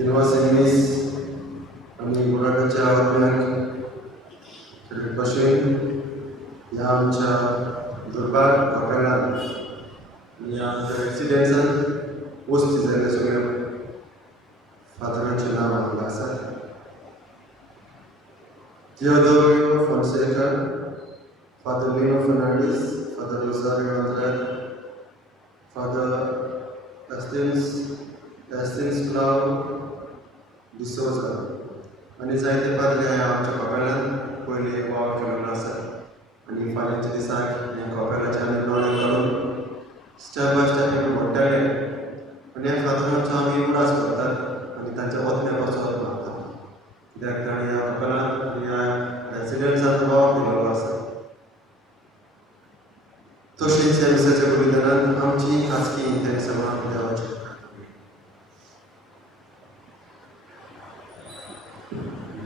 Irvasemis आणि गुणाच्या आत्म्याक बशेन ह्या आमच्या दुर्भाग प्रकरणात आणि आमच्या एक्सिडेंट्सान वस्ती जाल्ल्या सगळ्या फादरांचें नांव हांगा आसा. Teodoro Fonseca, Father Lino Fernandes, Father Rosario Andrade, Father Estanislao de Souza आणि जायते पाद्री आमच्या कपेलांत पयलीं वावर केल्लो आसा आनी फाल्यांच्या दिसाक ह्या कपेलाचे आमी दोळे काडून स्टेप बाय स्टेप एक व्हडटाले आनी ह्या फादरांचो आमी उडास करतात आनी तांच्या वतन्यापासून मागतात कित्याक ताणें ह्या कपेलांत ह्या एक्सिडेंट्सांत वावर केल्लो आसा. तशींच ह्या दिसाच्या बलिदानान आमची खासगी इंटेन्शनां देवाची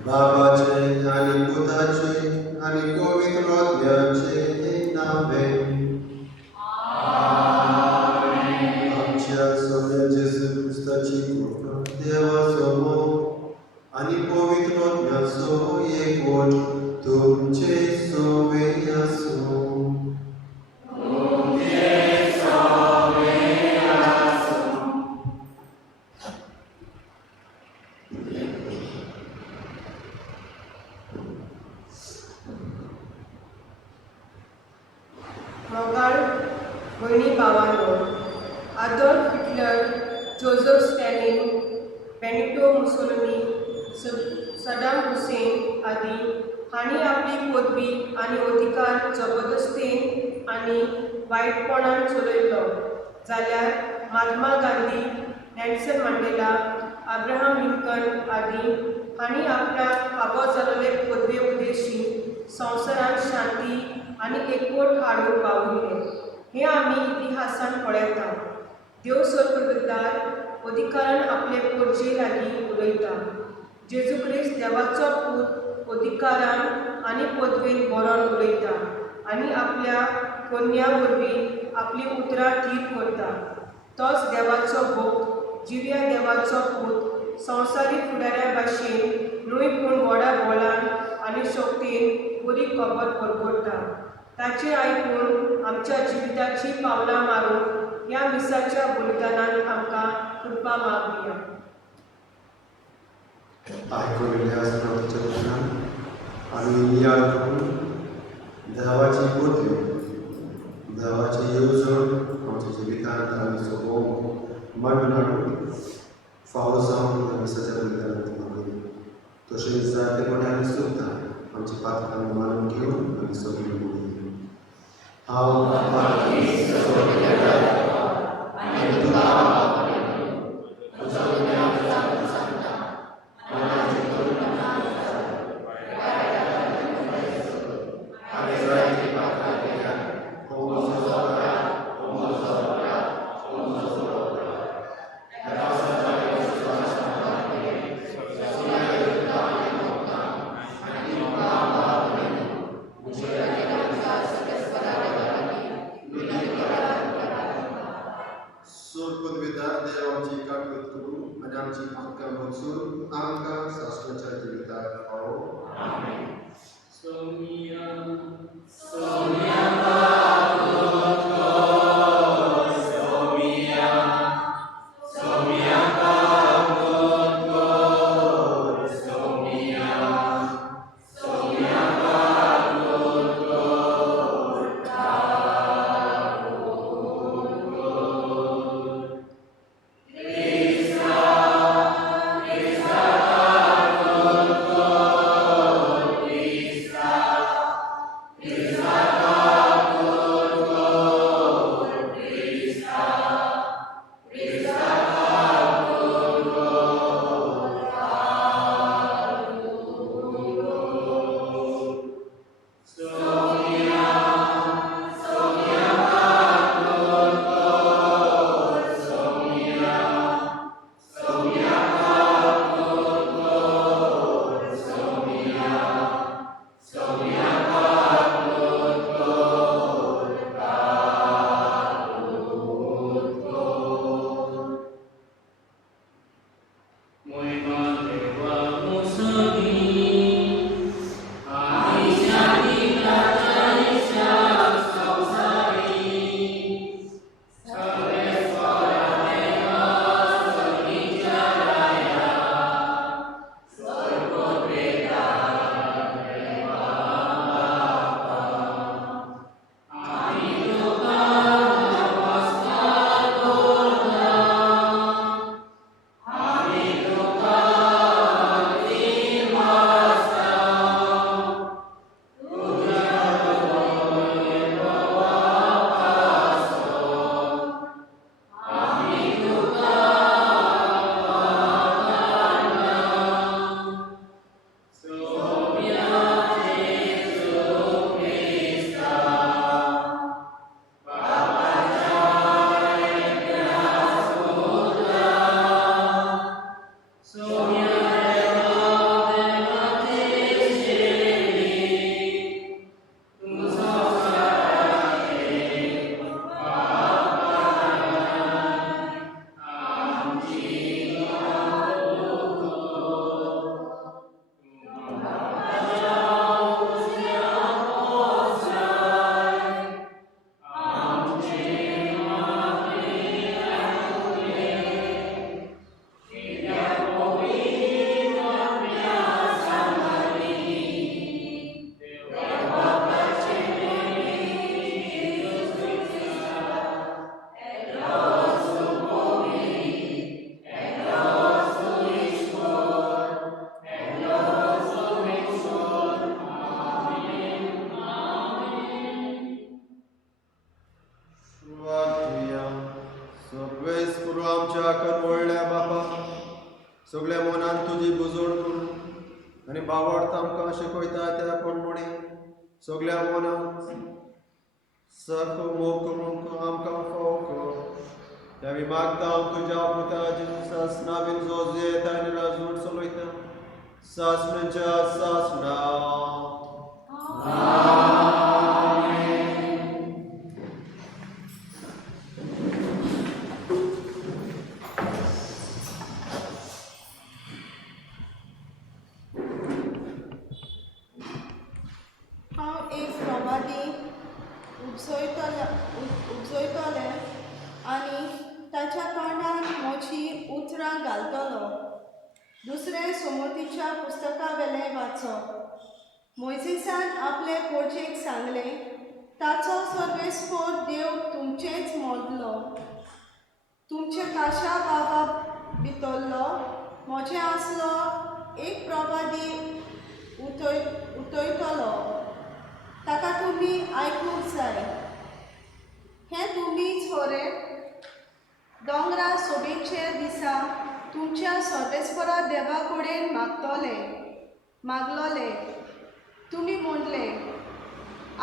बाबाचे आणि पुताचे आणि पवित्र आत्म्याचे नावे आमच्या सोन्या जेजू ख्रिस्ताची कृपा देवासमोर आणि पवित्र आत्म्याचो एकवट तुमचे सोबे आसूं. मोगाळ भयणी भावांनो, Adolf Hitler, Joseph Stalin, Benito Mussolini, Saddam Hussein आदी हांणी आपली पदवी आनी अधिकार जबरदस्तेन आनी वायटपणान चलयलो जाल्यार Mahatma Gandhi, Nelson Mandela, Abraham Lincoln आदी हांणी आपल्या फावो जाल्ले पदवे उद्देशी संवसारांत शांती आनी एकवट हाडूंक पावयले. हें आमी इतिहासान पळयता. देव सर्गदूतार अधिकारान आपले परजे लागीं उलयता. जेजू क्रिस्त देवाचो पूत अधिकारान आनी पदवेन बरोवन उलयता आनी आपल्या कन्या वरवीं आपली उतरां थीर करता. तोच देवाचो भक्त, जिव्या देवाचो पूत संवसारी फुडाऱ्या भाशेन न्हय पूण व्हडा बोलान आनी शक्तीन बरी खबर परगटता. ताचे आयकून आमच्या जिविताची पावलां मारून ह्या मिसाच्या बलिदानान आमकां कृपा मागुया. आयकून आमी याद करून देवाची पदवी देवाची येवजण आमच्या जिवितांत आमी सोपोवंक मांडून हाडून फावो जावन ह्या मिसाच्या बलिदानांत मागुया. तशेंच जायते कोणाक सुद्दां आमची पातकां मानून घेवन आमी सगळीं बोलुया. हांव सगळ्या मनान तुजी बुजवण करून आनी बावडता आमकां शिकयता त्या कोणमणी सगळ्या मनान सर्क मोग करूंक आमकां फाव कर. त्या मागता तुज्या पुता जेजुसास नांवीन जो जेता आनी राजवट चलयता सासणाच्या सासणा. हांव एक प्रभादी उपजयतलें आनी ताच्या तोंडान म्हजी उतरां घालतलो. दुसरें सोमतीच्या पुस्तका वेलें वाचप. मोइसेसान आपले पोरचेक सांगलें, ताचो सर्वेस्पोर देव तुमचेच मोडलो. तुमचे काशा बाबा भितरलो म्हजें आसलो एक प्रभादी उतयतलो. ताका तुमी आयकूंक जाय. हें तुमी छोरे दोंगरा सोबेचे दिसा तुमच्या सर्वेस्परा देवा कडेन मागलोले. तुमी म्हणलें,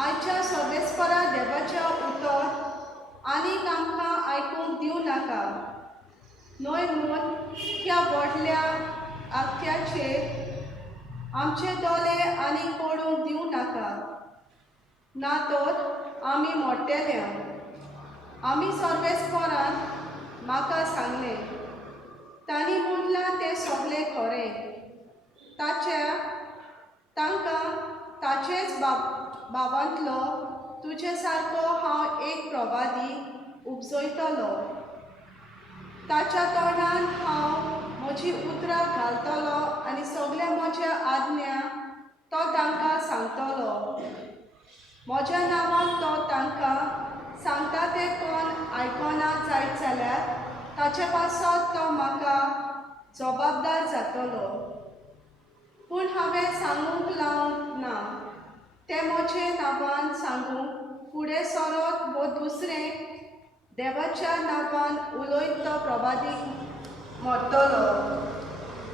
आयच्या सर्वेस्परा देवाच्या उतर आनीक आमकां आयकूंक दिवं नाका. न्हय म्हूण ह्या व्हडल्या आख्याचेर आमचे दोळे आनीक पडूंक दिवं नाका. ना तर आमी मोडटले. आमी सर्वेस्परान म्हाका सांगलें, तांणी म्हणलां तें सगळें खरें. तांकां ताचेच बाबांतलो तुजे सारको हांव एक प्रभादी उपजयतलो. ताच्या तोंडान हांव म्हजी उतरां घालतलो आनी सगळे म्हज्या आज्ञा तो तांकां सांगतलो. म्हज्या नांवान तो तांकां सांगता ते कोण आयकना जायत जाल्यार ताचे पासत तो म्हाका जबाबदार जातलो. पूण हांवें सांगूंक लावंक ना तें म्हजे नांवान सांगूंक फुडें सरत वो दुसरें देवाच्या नांवान उलयत तो प्रभादी मरतलो.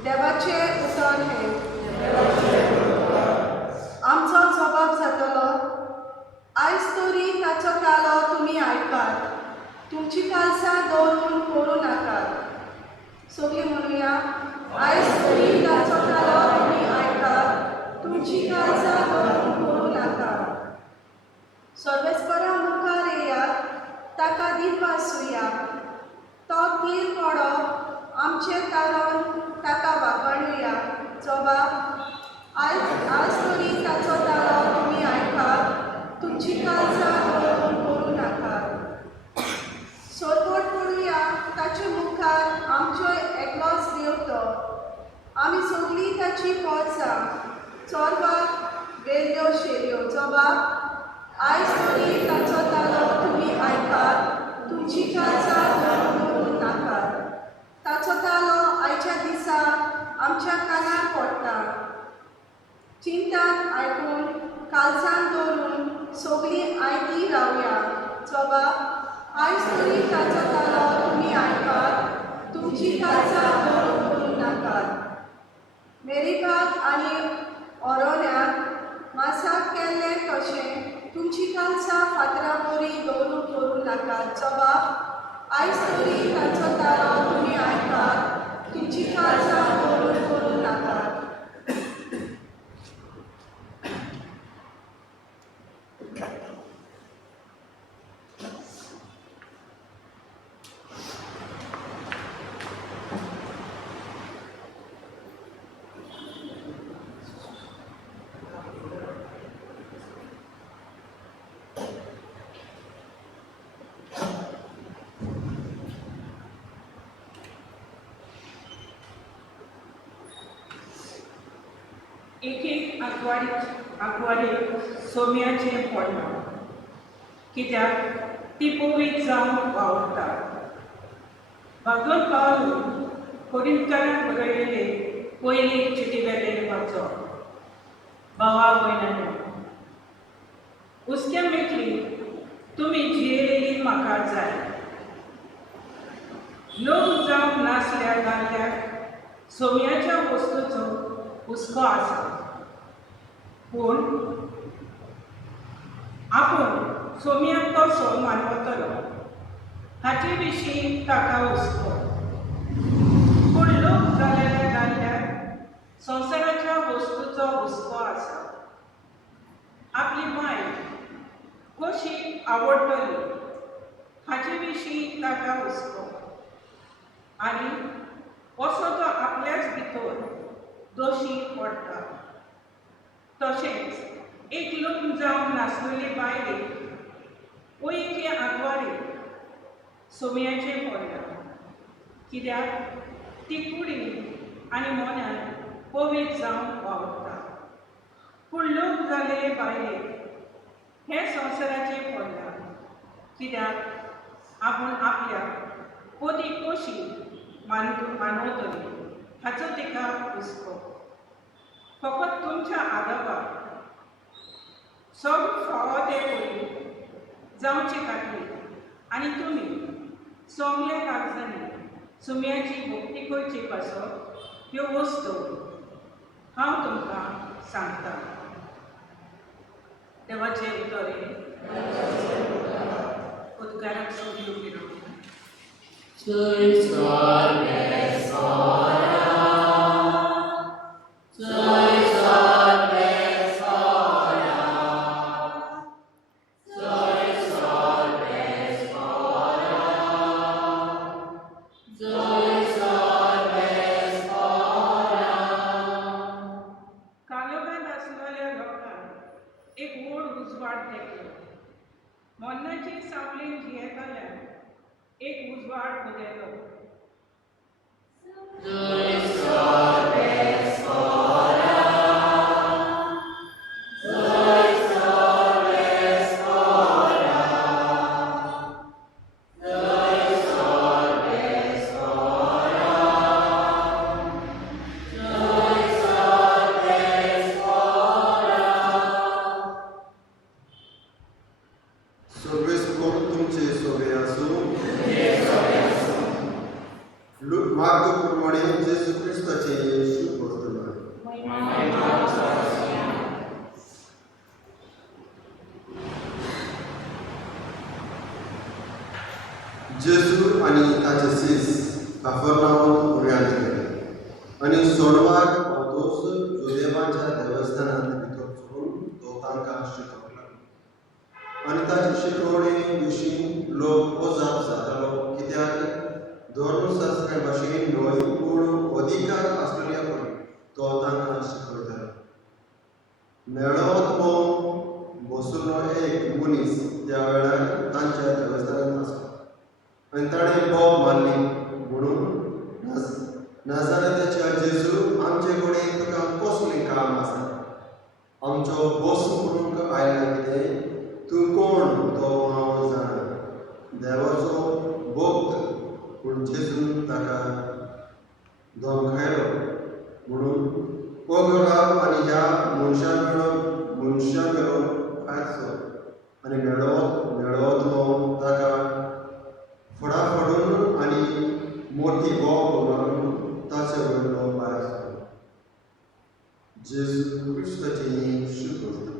देवाचें उतर हें. आमचो जबाब जातलो, आयज तरी ताचो तालो तुमी आयकात. तुमची कालसां दवरून करूं नाकात. सगळीं म्हणुया, आयज तरी ताचो तालो तुमी आयकात. तुमची कालसां दवरून करूं नाकात. सर्वेस्परा मुखार येयात, ताका दिनवासुया. तो तीर पडप आमचे तारण ताका वागणुया. जबाब, आज तरी ताचो तालो तुमी आयकात. तुमची कालसां दवरून करूं नाकात. सोदवड करुया ताचे मुखार आमच्यो एकलोच देवतो. आमी सगळीं ताची पोरसां चोरवाक वेल्यो शेऱ्यो. जबाब, आयज तरी ताचो तालो तुमी आयकात. तुमची कालसां दवरून करूं नाकात. ताचो तालो आयच्या दिसा आमच्या कानार पडटा. चिंतान आयकून कालसां दवरून सगळीं आयती रावया. जबाब, आयज तरी ताचो तालो तुमी आयकात. तुमची कालसां दवरून करूं नाकात. मेरिकाक आनी ओरोन्याक मासाक केल्ले तशें तुमची कालसां फातरां बरी दवरून करूं नाकात. जबाब, आयज तरी ताचो तालो तुमी आयकात. तुमची कालसां दवरून करूं नाकात. एक आंकवाडीक सोम्याचें पडना, कित्याक ती पवित्र जावन वावुरता. भागवत पावल कोरिंथांत बरयलेले पयली चिटी वेलें वाचप. भावा भयणांनो, हुस्क्या मेकळी तुमी जियेलेली म्हाका जाय. लोक जावंक नासल्या दादल्याक सोम्याच्या वस्तूचो हुस्को आसा, पूण आपूण सोम्याक कसो मानवतलो हाचे विशीं ताका हुस्को. पूण लोक जाल्ल्यार संवसाराच्या वस्तूचो हुस्को आसा. आपली बायल कशी आवडटली हाचे विशीं ताका हुस्को. आनी असो तो आपल्याच भितर दोशी पडटा. तशेंच एक लग्न जावन नासलेली बायलेक वो एके आंकवारीक सोम्याचें पडटा, कित्याक ती कुडी आनी मनान पवित्र जावन वावरता. पूण लोक जाल्ले बायलेक हे संवसाराचें पडटा, कित्याक आपूण आपल्याक पती कशी मानवतली हाचो तिका हुस्को. फकत तुमच्या आदाबाक सगळें फावो ते पयलीं जावचें खातीर आनी तुमी सोगल्या कागजांनी सुम्याची भोगती करची पासो ह्यो वस्तू हांव तुमकां सांगतां. देवाचें उतर उद्गाराक सगळी उबी रावता. कालोगांत आसलेल्या लोकांक एक व्हड उजवाड देखलो. मोन्नाची सावळेन जियेताल्यान एक उजवाड उदेलो. सगळे सुख तुमचे सोबे आसूं. मार्गप्रमाणे जेजू क्रिस्ताचे शुभ वर्तमान. जेजू आनी ताचे सीस कफरनाहूम उर्यांत गेले आनी सोडवाक पावतोच जोदेवाच्या देवस्थानांत भितर चलून तो तांकां शिकवला. आनी ताचे शिकवणे विशीं लोक अजाप जातालो, कित्याक धर्मशास्त्रा भाशेन न्हय पूण अधिकार आसलेल्यापण तो तांकां शिकयतालो. मेळोत भोंवन बसुल्लो एक मनीस त्या वेळार तांच्या देवस्थानांत आसलो आनी ताणें बोब मारली म्हणून नाजारेथाच्या जेजू, आमचे कडेन तुका कसलें काम आसा? आमचो बोस करूंक आयला कितें? तूं कोण तो हांव जाणा. देवाचो भक्त. पूण जेजून ताका धमकायलो म्हणून पगडाव आनी ह्या मनशा मेलो खायचो. आनी मेळोत भोंवन ताका फडाफडून आनी मोठी बोब मारून ताचे वयलो भायर सरलो. जेजू क्रिस्ताची शुभ वर्तमान.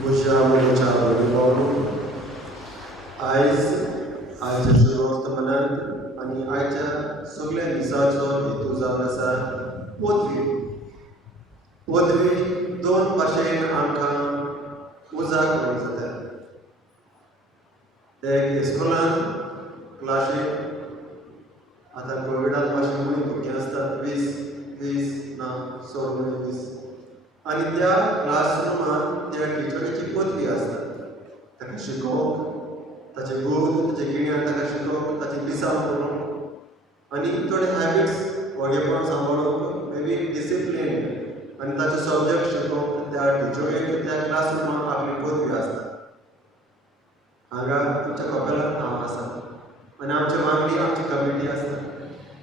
म्हज्या मनाच्या भगिनीनो, आयच्या शुभ वर्तमानांत आनी आयच्या सगळ्या दिसाचो हेतू जावन आसा पदवी दोन भाशेन आमकां उजार करूंक जाता. एक इस्कॉलांत क्लासीक आतां कोविडांत मातशें कोणी भुरगीं आसतात 20 ना 20 आनी त्या क्लासरुमांत त्या टिचरीची पदवी आसता. ताका शिकोवप, ताचे बोध, ताचे गिन्यान ताका शिकोवप, ताची लिसांव करूंक आनी थोडे हॅबिट्स वगेपण सांबाळूंक, मे बी डिसिप्लीन आनी ताचे सब्जेक्ट शिकोवप. त्या टिचरीक त्या क्लासरुमांत आपली पदवी आसता. हांगा तुमच्या कपेलांत हांव आसा आनी आमचे वांगडी आमची कमिटी आसता.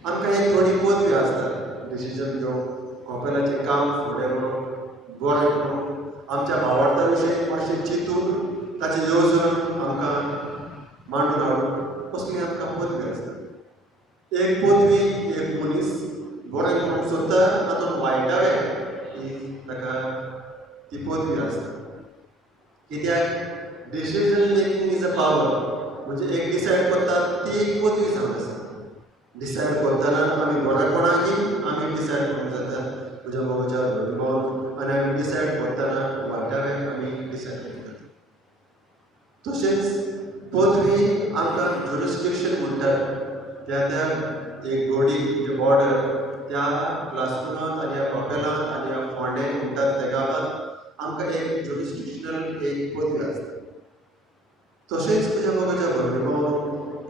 आमकां एक थोडी पदवी आसता डिसिजन घेवंक, कपेलाचें काम फुडें व्हरप, बरें करूंक, आमच्या भावार्था विशीं मातशें चिंतून ताचें येवजण आमकां एक पदवी एक मनीस बरें करूंक सोदता तातूंत वायटावे ही ताका ती पदवी आसता. कित्याक decision making is a power म्हणजे एक डिसायड करता ती एक पदवी जावन आसा. डिसायड करतना आमी बरेपणाकी आमी डिसायड करूंक जाता तुज्या मोगाच्या धर्माक आनी आमी डिसायड करतना वायटावे आमी डिसायड करतात. तशेंच पदवी आमकां ज्युरिस्डिक्शन म्हणटात त्या त्या एक घोडी म्हणजे बॉर्डर त्या क्लासरूमांत आनी ह्या हॉटेलांत आनी ह्या फोंडे म्हणटात त्या गांवांत आमकां एक ज्युरिस्डिक्शनल एक पदवी आसता. तशेंच तुज्या मोगाच्या धर्माक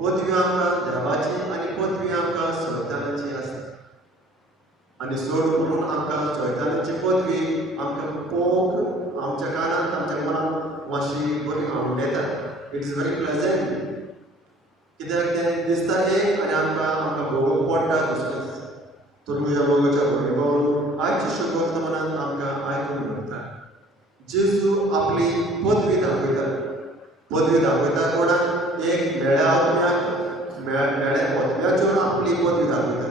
पदवी आमकां देवाची आनी पदवी आमकां संविधानाची आसता. आनी चड करून आमकां संविधानाची पदवी आमकां पळोवंक आमच्या कानांत आमच्या मनांत मातशी बरी आवडटा. इट इज व्हेरी प्लेजंट कित्याक तें दिसता एक आनी आमकां भोगोवंक पडटा दुसरें. तर तुज्या मोगाच्या धर्माक आयच्या शुभ वर्तमानांत आमकां आयकूंक मेळटा जेजू आपली पदवी दाखयता. पदवी दाखयता कोणाक एक मेळ्या आत्म्याक मेळ्या आत्म्याचेर आपली पदवी दाखयता.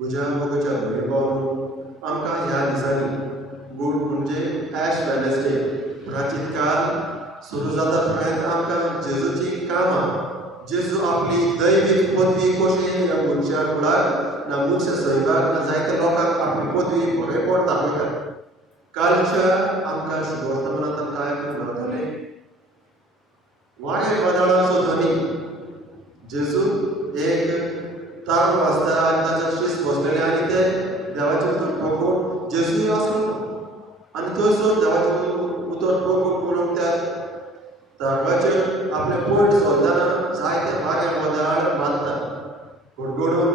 तुज्या मोगाच्या धर्माक आमकां ह्या दिसांनी गूड म्हणजे ॲश वेडनेसडे प्राचीन काळ सुरू जाता पर्यंत आमकां जेजूची कामां जेजू आपली दैवीक पदवी कशी ह्या मनशा कुळाक ना मनशा सैवाक ना जायत्या लोकांक आपली पदवी बरेपण दाखयता. कालच्या आमकां शुभ वर्तमानांत काय मेळटलें वाडे वादळाचो ध्वनी. जेजू एक तार वाजता आनी ताच्या शीस बसलेले आनी ते देवाचे उतर प्रकट जेजूय आसलो आनी थंयसर देवाचे उतर प्रकट करून त्या तारवाचेर आपले पोट सोदतना जायते वारे वादळ मारता. गडगडून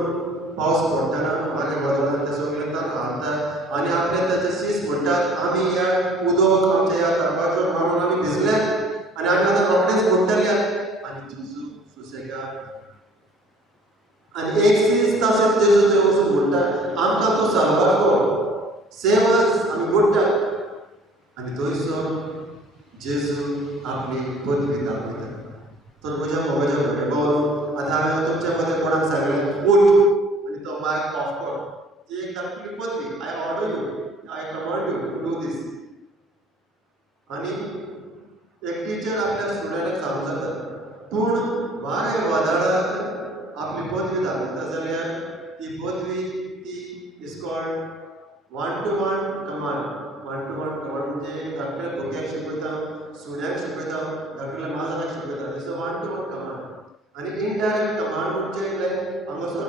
पावस पडटना वारे वादळान ते सगळे तार हालता आनी आपले ताचे शीस म्हणटात आमी ह्या उदक आमच्या ह्या तारवाचेर मारून आमी भिजल्यात आनी आमी आतां रोखडेच मोडटले. आनी जेजू सुसेगाद आनी एक शीस तास जेजू थंय वचून म्हणटा आमकां तूं सारको सेव अस आमी मोडटात. आनी थंयसर जेजू आपली पदवी दाखयता. तर म्हज्या मोगाच्या धर्माक आतां हांवें तुमच्या मदें कोणाक सांगलें उठ आनी तो मायक ऑफ कर. ती एक आपली पदवी. I order you I command you to do this. आनी एक टिचर आपल्या स्टुडंटाक सांगूंक जाता पूण वारे वादळाक आपली पदवी दाखयता जाल्यार ती पदवी ती is called 1-to-1 command. 1-to-1 command म्हणजे धाकट्या भुरग्याक शिकयता सुण्याक शिकयता धाकट्या माजराक शिकयता दिस 1-to-1 कमांड. आनी इनडायरेक्ट कमांड म्हणजे हांगासर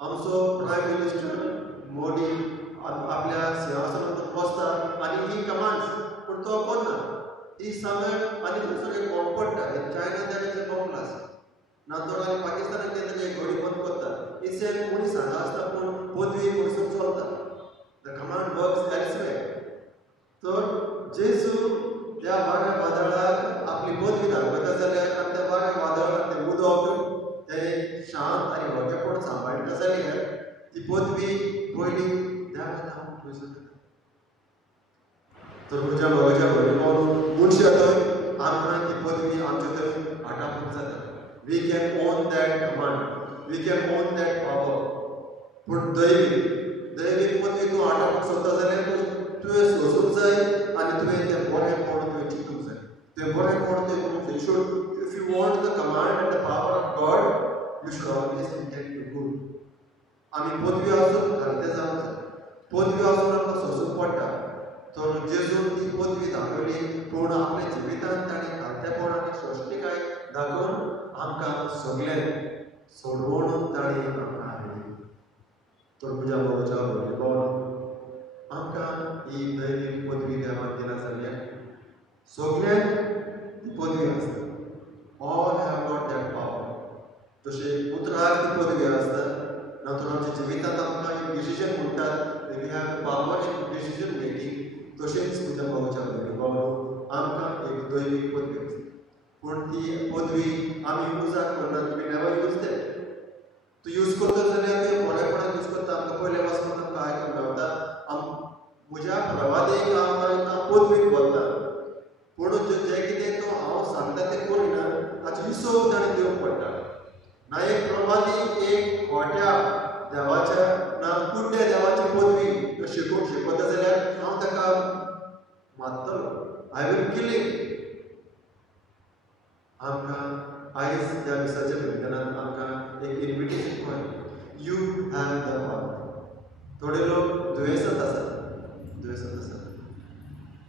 आमचो प्रायम मिनिस्टर मोदी आपल्या सिंहासनाचेर बसता आनी ही कमांड्स पूण तो करना. ही सांगप आनी दुसरें एक बॉम्ब पडटा. चायना ताचे बॉम्ब आसा ना तो आनी पाकिस्तानाक ते ताचे घडी बंद करता. इसेल मनीस हांगा आसता पूण पदवी वचून चलता. The command works elsewhere. तर जेजू त्या वाऱ्या वादळाक आपली पदवी दाखयता जाल्यार आनी त्या वाऱ्या वादळाक तें उदक तें शांत आनी हळगेपण सांबाळटा जाल्यार ती पदवी पयली देवाक हांव थंयसर जाता. तर म्हज्या मोगाच्या धर्माक मनशा थंय आमकां ती पदवी आमचे थंय हाडपाक जाता. We can own that command we can own that power. पूण दैवीक पदवी तूं हाडपाक सोदता जाल्यार तुवें सोसूंक जाय आनी तुवें तें बरेंपण तुवें चिंतूंक जाय. तें बरेंपण तुवें करूंक जाय. Should if you want the command and the power of God you should always intent to good. आमी पदवी आसून घालते जावंक जाय. पदवी आसून आमकां सोसूंक पडटा. तर जेजून ती पदवी दाखयली पूण आपल्या जिवितांत ताणें घालतेपण आनी श्रेश्ठीकाय दाखोवन आमकां सगळें सोडवून ताणें आमकां हाडली. तर म्हज्या मोगाच्या धर्माक आमकां ही दैवीक पदवी देवान दिला जाल्यार सगळ्यांक ती पदवी आसता. All have got that power. तशें पुत्राक ती पदवी आसता ना तर आमच्या जिवितांत आमकां एक डिसिजन म्हणटात we have power in decision making. तशेंच म्हज्या मोगाच्या धर्माक आमकां एक दैवीक पदवी आसता. पूण ती पदवी आमी युजाक करना. तुमी नेवर यूज दॅट. तूं यूज करता जाल्यार तें बरेपणान यूज करता. आमकां पयले वचून आमकां आयकूंक मेळटा म्हज्या प्रवादेक आमकां पदवीक वता पूण जें कितें तो हांव सांगता तें करिना ताचो हिशोब ताणें दिवंक पडटा. ना एक प्रमादी एक खोट्या देवाच्या ना कुड्या देवाची पदवी तो शिकवता जाल्यार हांव ताका मारतलो. I will kill him. आमकां आयज त्या दिसाच्या निमतान आमकां एक इन्विटेशन पळय. You have the power. थोडे लोक दुयेंसांत आसात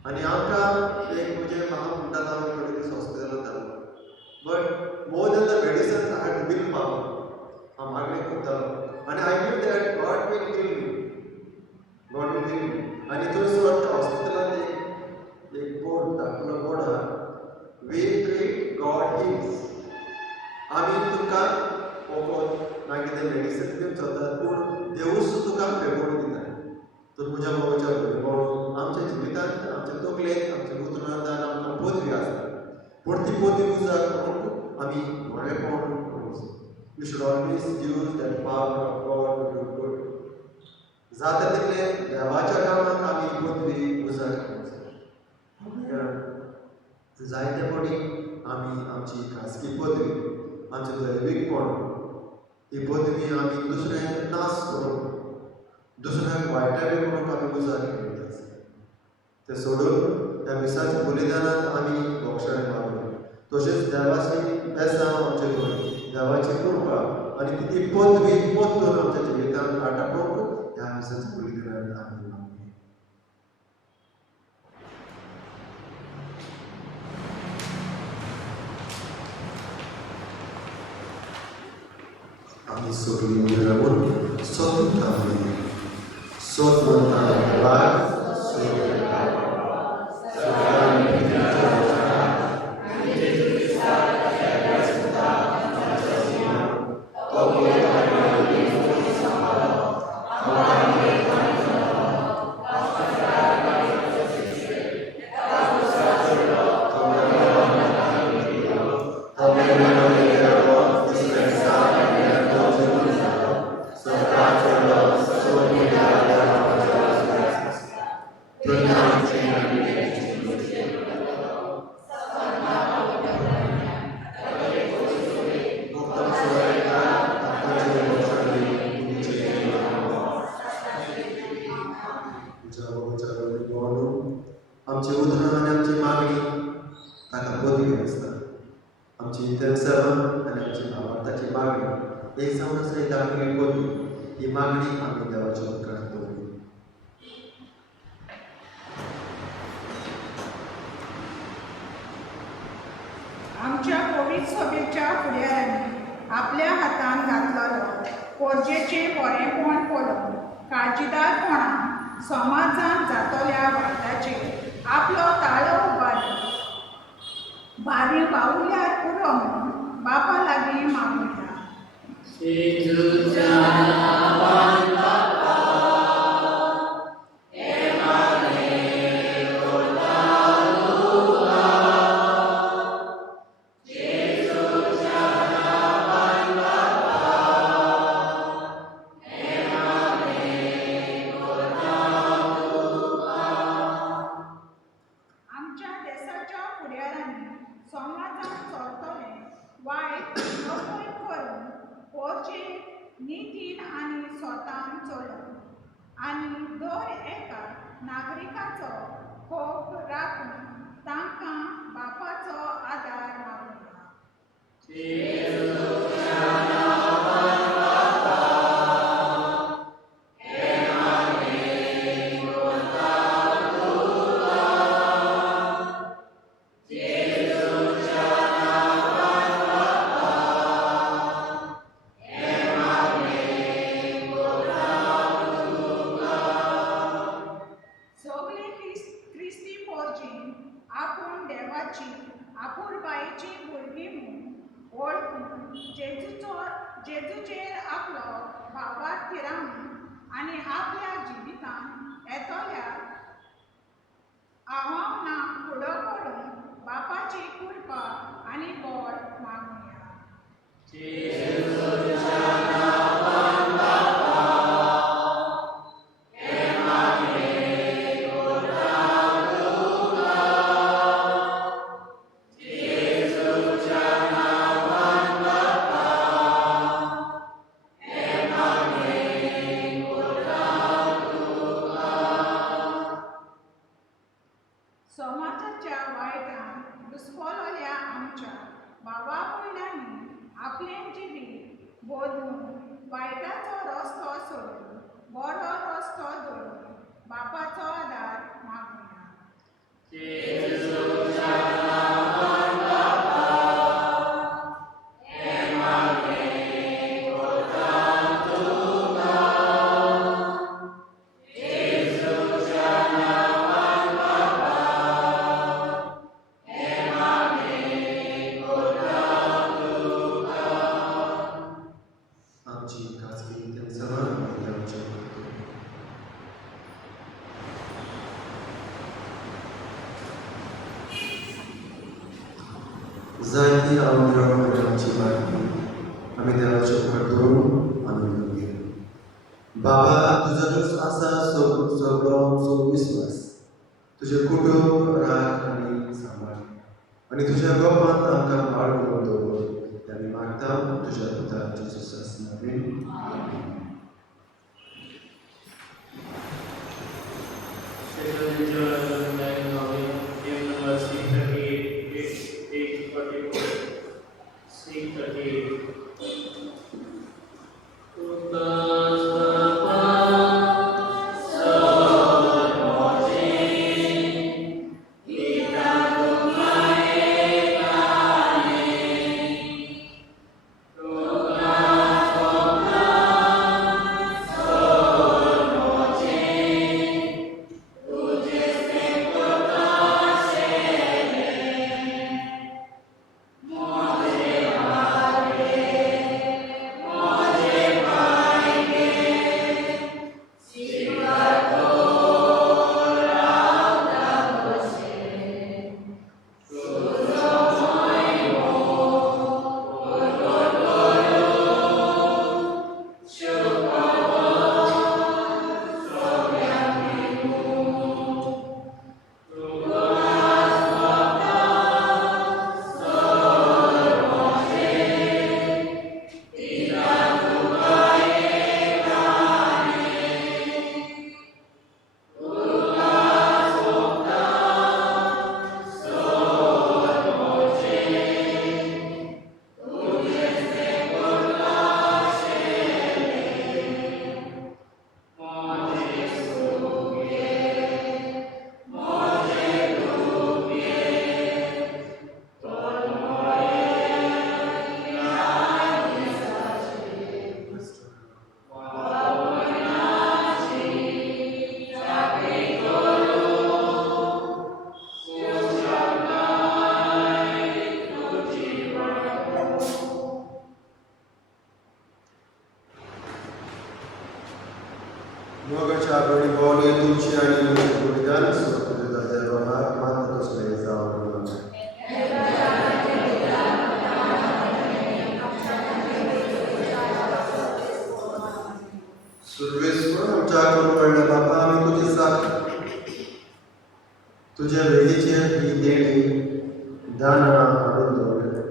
आनी आमकां एक म्हणजे म्हाका म्हणटात हांव थोडे दीस हॉस्पिटलांत धाडलो. But more than the medicines I had will power. हांव मागणी करतालो आनी I knew that God will heal me. आनी थंयसर त्या हॉस्पिटलांत एक बोर्ड धाकटो बोर्ड आहा. We treat God heals. आमी तुका फकत ना कितें मेडिसीन घेवन चलतात पूण देवूच तुका फेगोवन दिता. तर म्हज्या बाबाच्या भुरगेपण आमच्या जिवितांत आमच्या तकलेंत आमच्या उतरांत आमकां पदवी आसता पूण ती पदवी उजार करूंक आमी बरेपण करूंक. We should always use that power of God to do good. जाता तितलें देवाच्या कामाक आमी पदवी उजार करूंक जाय. जायते फावटी आमी आमची खासगी पदवी आमचें दैवीकपण ही पदवी आमी दुसऱ्यांक नाश करूंक दुसऱ्यांक वायटाय करूंक आमी उजार करीत आसा. तें सोडून त्या मिसाच्या बलिदानांत आमी मोक्षाक पावले. तशेंच देवाची बेसांव आमचे करूं देवाची कृपा आनी ती पदवी परतून आमच्या जिवितांत आटापवूंक ह्या मिसाच्या बलिदानांत आमी मागूया. आमी सगळीं मेळून सोद म्हणटा. सोद म्हणटा लाग आमची उदाहरण आनी आमची मागणी ताका पदवी आसता. आमची नित्य सेवा आनी आमची भावार्थाची मागणी एक जावन आसा ही धाकटी पदवी. ही मागणी आमी देवाच्या उपकारांत दवरली. आमच्या कोवीड सभेच्या फुडाऱ्यांनी आपल्या हातान घातलेलो पोरजेचें बरेंपण पळोवन काळजीदारपणान समाजांत जातल्या वायटाचेर आपलो ताळो उबारलो. बारी वावुरल्यार पुरो म्हणून बापा लागीं मागुया. समाजांत चलतलें वायट नकळत करून पोरचे नितीन आनी स्वतान चलप आनी दर एका नागरिकाचो हक राखून तांकां बापाचो आदार मागुया. आपूण देवाची आपुरबायेची भुरगीं म्हूण वळखून जेजूचेर आपलो भावार्थ रावन आनी आपल्या जिवितांत येतल्या आव्हानांक फुडो करून बापाची कृपा आनी बळ मागुया. बोधून वायटाचो रस्तो सोडून बरो रस्तो धरून बापाचो आदार मागुया. आमची खासगी त्यांचा आणि आमच्या जायती आमची बातमी आम्ही देवाचे उपकार आनंद घेऊ. बाबा तुझा जोस आसा सगळो विश्वास तुझे कुटुंब राख आणि सांभाळ आणि तुझ्या गोपांत आमकां बाळगून दवर आमी मागता तुझ्या पुता जेजूस नांवान. मोगाच्या बळीबोले तुमची आणि तुमच्या बलिदान स्वतंत्र देवाला मान तसले जावं. सर्वेश्वर आमच्या करून बाबा आम्ही तुझी साथ तुझ्या वेळीचे ही देणी दाना हाडून दवरले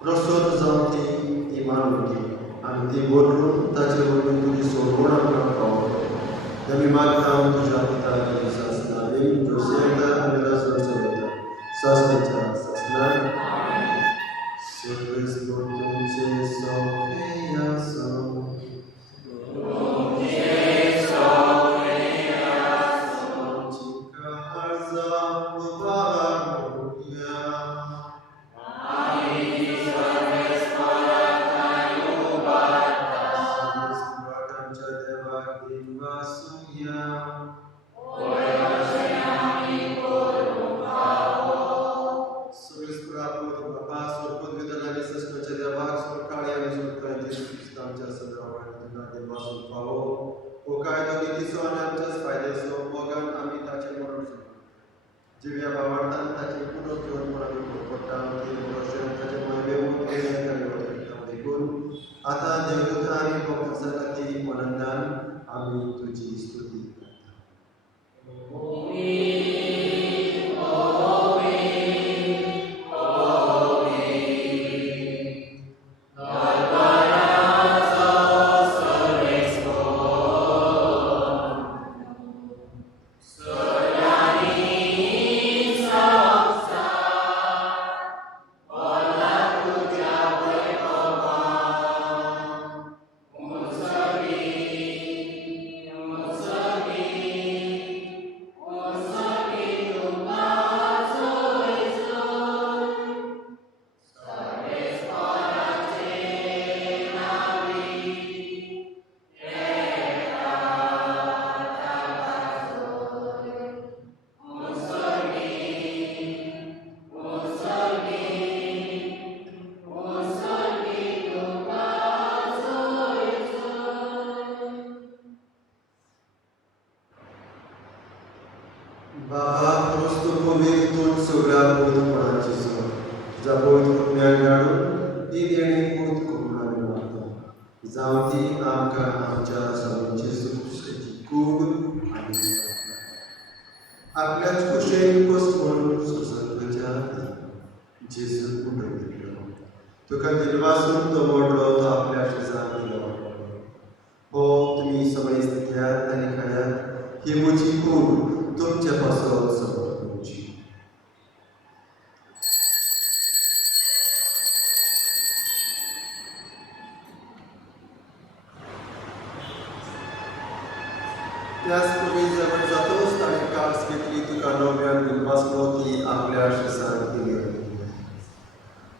प्रस्तुत जावन ती मानवली आणि ती बोलून ताचे बोलून तुझी सोडवण आमकां पावो आमी मागता तुज्या पिता जेजूस नांवान जो सेवता आनी रजो चलयता सासणेच्या सासणान सर्वेश्वर तुमचे सोंपे आसूं. जिव्या भावार्थान ताचे पुरो घेवन आमी पडटा ताचे मोहिमेक देखून आतां देवदूतां आनी भक्तां खातीर आनंदान आमी तुजी स्तुती So तुझ्या पवित्र ज्ञान काढून ही देणी पूत करून आम्ही मागतो जावं ती आमकां आमच्या सगळ्यांची सुखी कूड आणि आपल्याच कुशेन बसवून सुसंगच्या जेजू उडयलो तुका दिलवासून तो मोडलो तो आपल्या शेजार दिलो हो तुम्ही सगळे घेयात आनी खायात ही म्हजी कूड तुमच्या पासत समोरची त्याच प्रमाणे जवळ जातोच ताणें कास घेतली तुका नव्यान दिलवासलो ती आपल्या शेजार दिली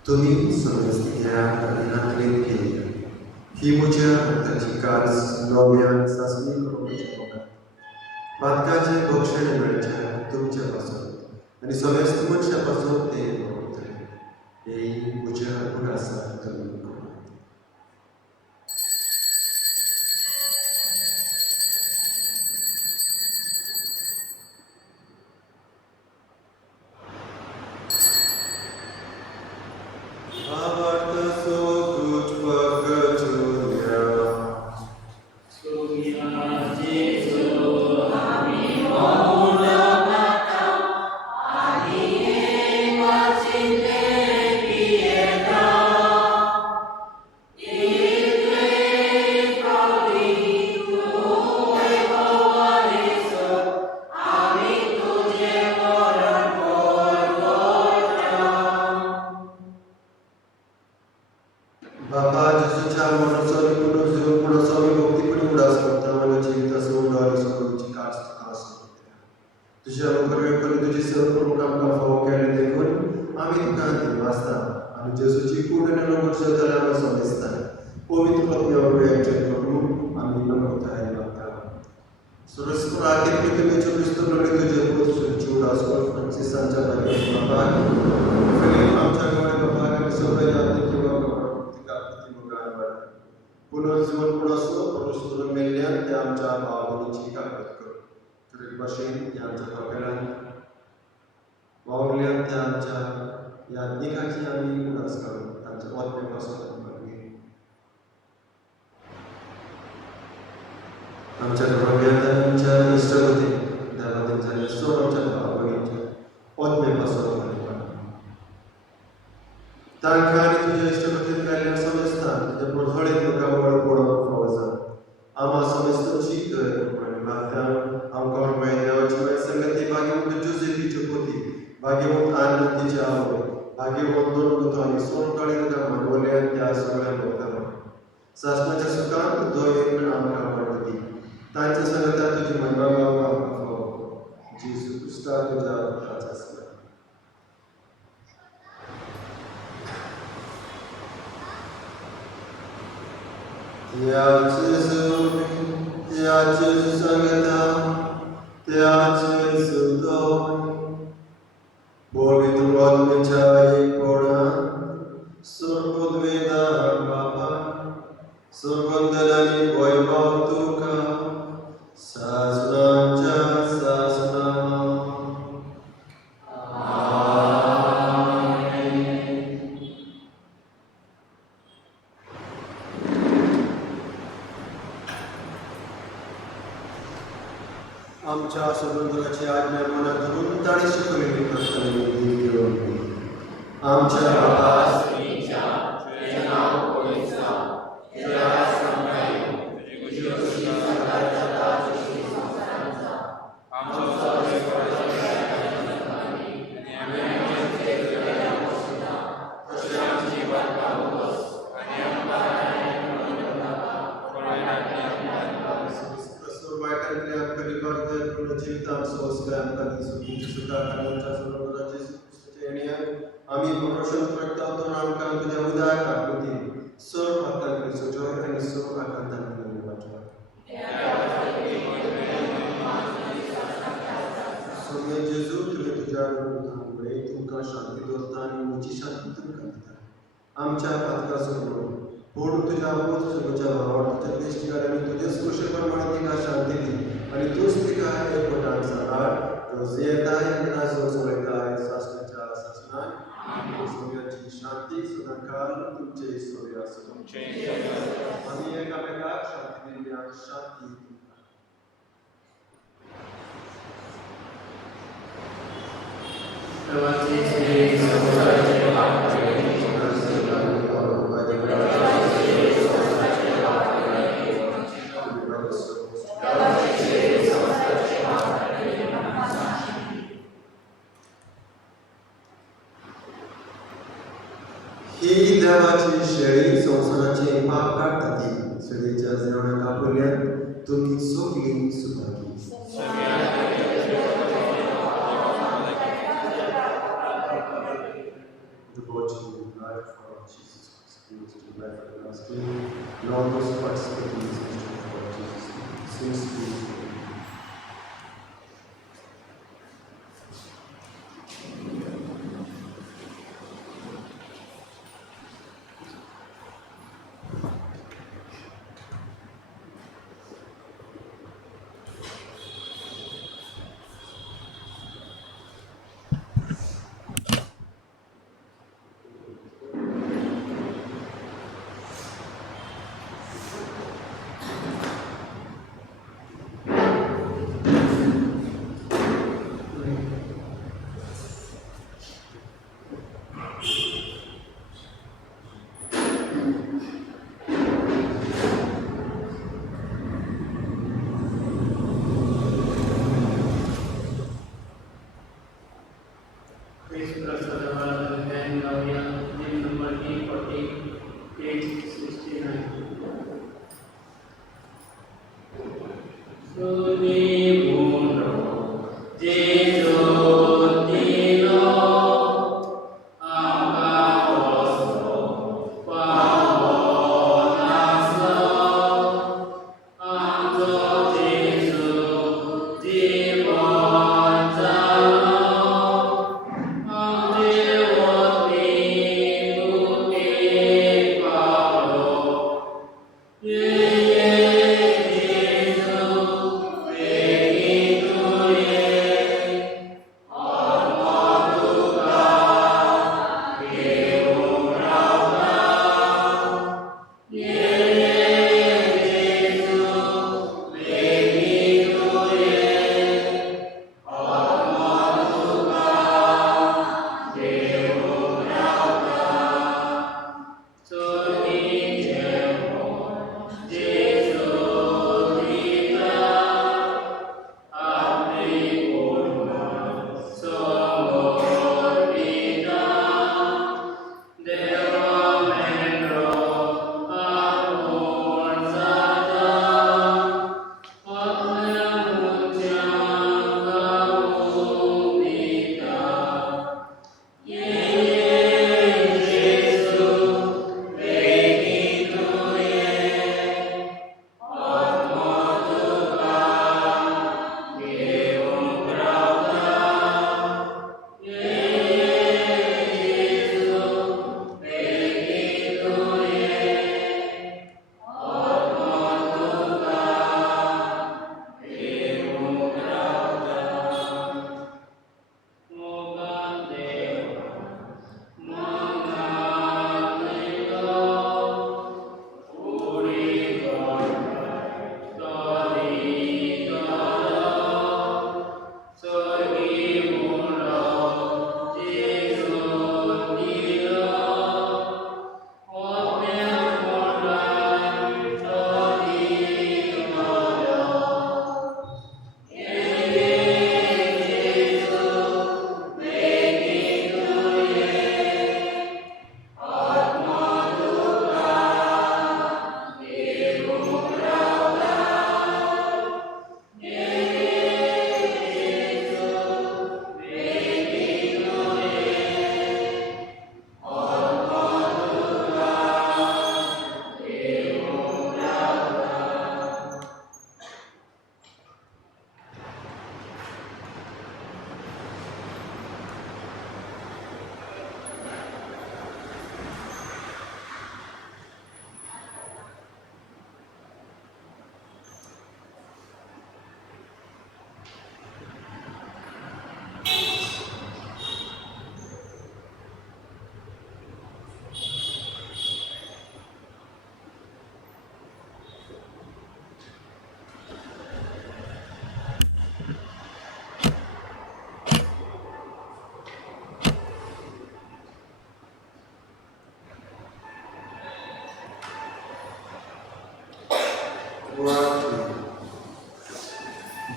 तुम्ही समजती घेयात आनी नातलेन घेयात ही म्हज्या भक्ताची कास नव्यान चाचणी करूंक पातकाचे भक्षण मेळचे तुमच्या पासून आनी समेस्त मनशा पासून ते भोगतले ही म्हज्या उडासाक तुमी आमच्या समुद्राची आज्ञा मनात धरून ताणी शिकवलेली आमच्या बाबा आम्ही प्रमोशन करता तो आमकां तुझ्या उदार आकृती सर भक्तांकडे सुचोय आणि सर आकांतांकडे वाचोय सोमे जेजू तुझे तुझ्या मुळे तुमकां शांती दवरता आनी म्हजी शांती तुमकां दिता आमच्या पातका सोडून पूण तुझ्या तुझ्या भावाच्या दिश्टीकार आनी तुजेच कुशे प्रमाणे तिका शांती दी आनी तूच तिका एक बोटान सांबाळ रोज येताय राजो चलयताय सासण्याच्या सासणान शांती सदाकाल तुमचे सोबे आसूं आमी एकामेकाक शांती दिल्या शांती ही देवाची शेळी संवसाराचे पाप काढता ती शेळीच्या जेवणाक आपल्यान तुम्ही सोगली Subhagi The virgin life for Jesus Christ, who is to life everlasting, Lord, who participate in this mystery for Jesus, since we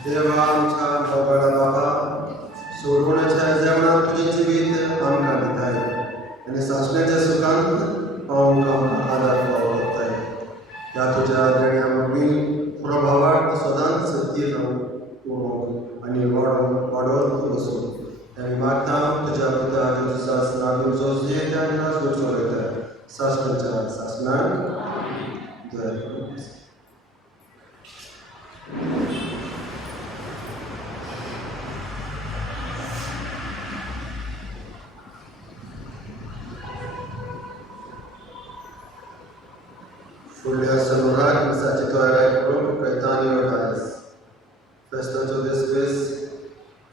देवा आमच्या मोगळा बाबा सोडवण्याच्या जेवणात तुझे जीवित आमकां दिताय आनी सासण्याच्या सुखांत आमकां आदार पावताय ह्या तुझ्या देण्या मगीं प्रभावार्थ सदांच सत्य रावूं आनी वाडोवंत वचूं आनी मागता तुझ्या पुता जेजुसास नांवान जो जेता आनी नाचोवचो वयता सासण्याच्या सासणाक दया कर. फुडल्या सनुराक दिसाची तयारी करून कैतानी वटायस फेस्ताचो दीस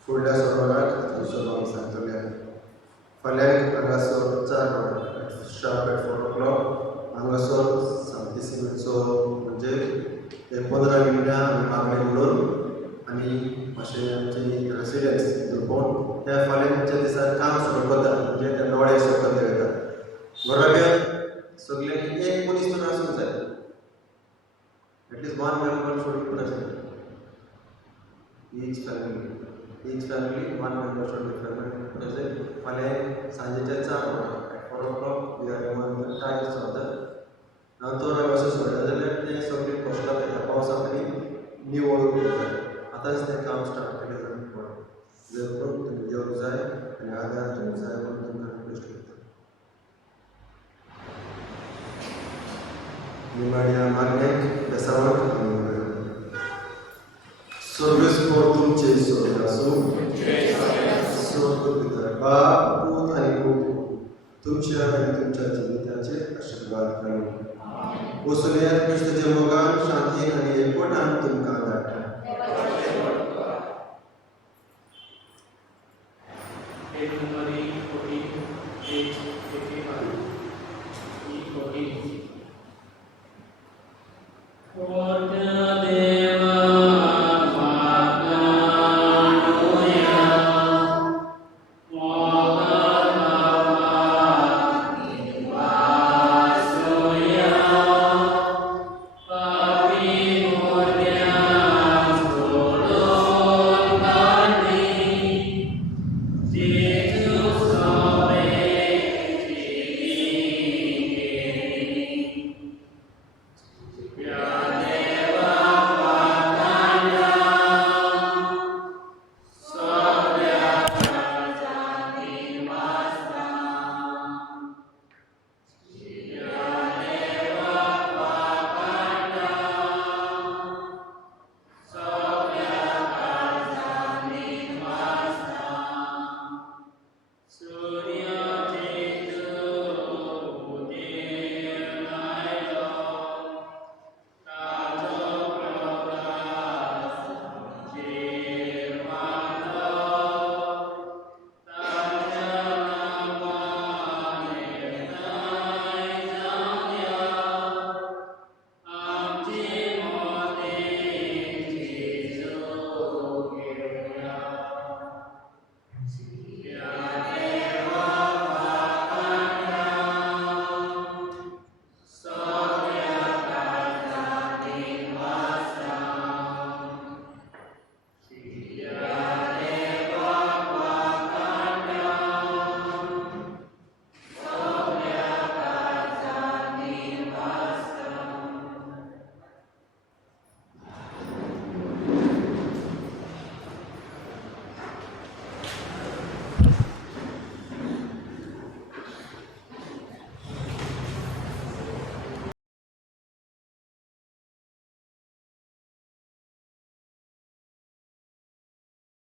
फुडल्या सोमाराक सभांक सांगतले फाल्यांक हांगासर 4 वरां शार्प एट 4 o'clock हांगासर सांती सिमेंटचो म्हणजे 15 मिनटां आमी मागणी म्हणून आनी मातशें आमची रेसिडेंट्स ग्रुपोन त्या फाल्यांच्या दिसा काम सुरू करता म्हणजे ते नोळे सकत वयता बरोबर सगळ्यांनी एक मनीस तरी आसूंक जाय at least 1 member should be present each family 1 member should be present फाल्यां सांजेच्या 4 वरां at 4 o'clock we are going to tie something नंतर असं सोडलं जाल्यार ते सगळे कश्टात येता पावसाक निवळ जाय आतांच तें काम स्टार्ट केलें जाल्यार जर करून तुमी येवंक जाय आनी आदार दिवंक जाय म्हणून तुमकां रिक्वेस्ट करता. निमाण्या मागणेक बेसावंक सर्वीस फॉर तुमचे सोय आसूं स्वर्ग पिता बाप पूत आनी खूब तुमच्या आनी तुमच्या जिविताचेर आशिर्वाद करूं वसुल्यात क्रिस्ताच्या मोगान शांतीन आनी एकवटान तुमकां